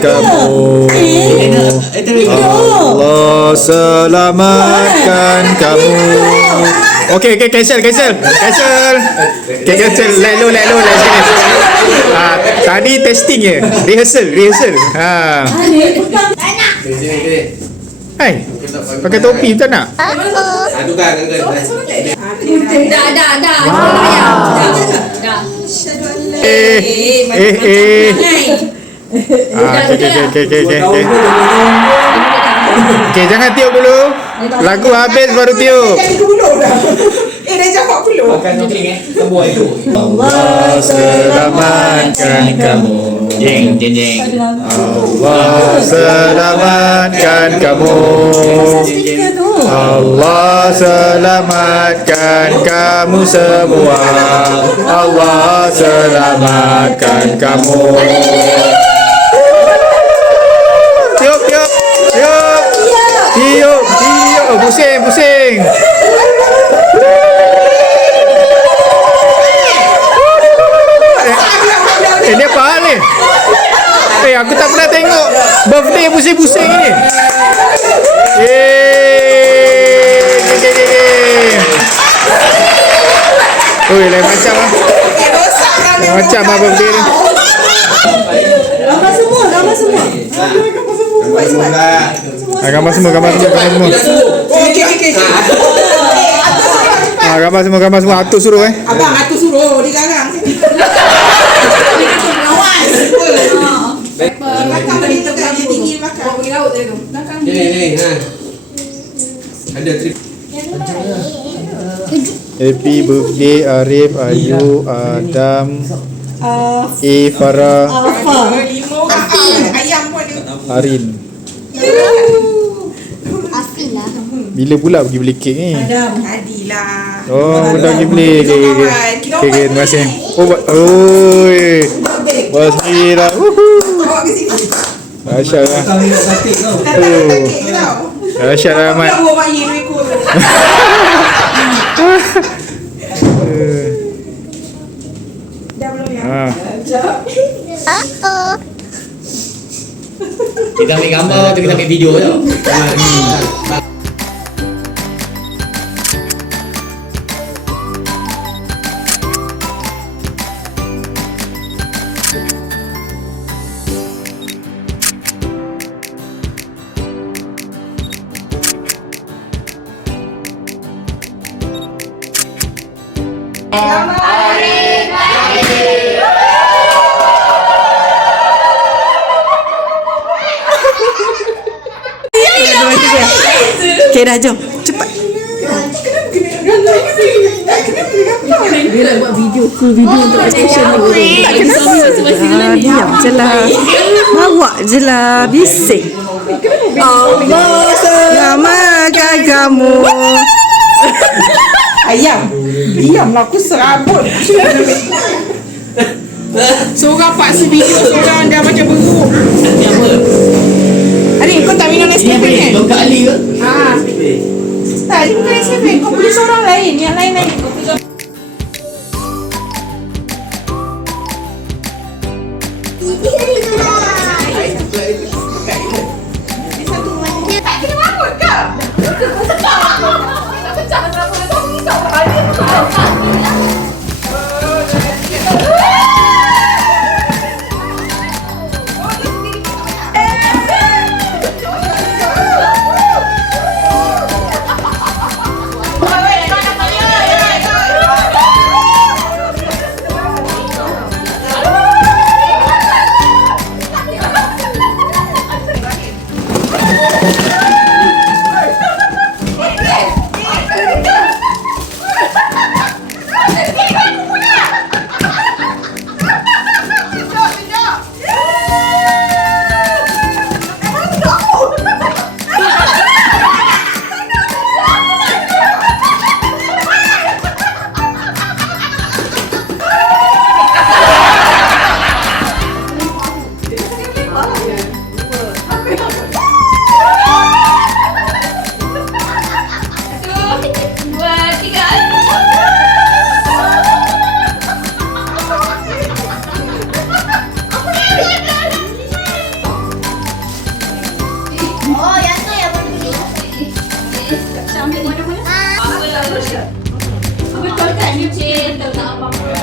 kamu. Allah selamatkan kamu. Okay, cancel. Cancel. Let low sekali. Tadi testing je. Rehearsal. Hai, pakai topi tak nak? Tukar. Dah. Okay, jangan tiup dulu. Lagu habis baru tiup. Dah jam 40. Makan nokling Kebuah itu. Allah selamatkan kamu. Jeng. Allah selamatkan kamu. Allah selamatkan kamu semua. Allah selamatkan kamu. Tiup. Pusing. Ni apa hal ni? Aku tak pernah tengok birthday pusing-pusing ni. Oi, lain macam lah. Lain macam lah birthday ni. Gambar semua. Gambar semua. Gambar semua. Atuk suruh Abang atuk suruh dia garang sini. Makan bagi tekan dia tinggi makan. Bawa pergi laut dia tu. Ni. Ada trip. Happy birthday Arif, Ayu, Adam, Farah, Ayam pun ada. Arin. Bila pula pergi beli kek ni? Adilah. Oh, dah pergi beli. Okay, terima kasih. Oi. Bos sendiri dah. Bawa ke sini. Dahsyat lah. Dahsyat lah Ahmad. Bawa bayi 2 ekor. Dah belum ya? Kita ambil gambar tu kita ambil video tau. Okay dah jom. Cepat. Dia nak buat video, full video untuk vacation ni. Tak kenapa. Diam je lah. Bawa je lah. Bising. Allah selamatkan kamu. Ayam. Diamlah aku serabut. Seorang paksa video, seorang dah macam beruk. Ni apa? Adik, kau tak minum Nescafe kan? Kau kat Ali ke? Tak, dia bukan Nescafe. Kau beli seorang lain. Yang lain-lain. Tak kena rambut ke? Tak pecah rambut kau ni kau. Ada ambil mana-mana. Apa? Apa kau tak cuci? Tak apa-apa.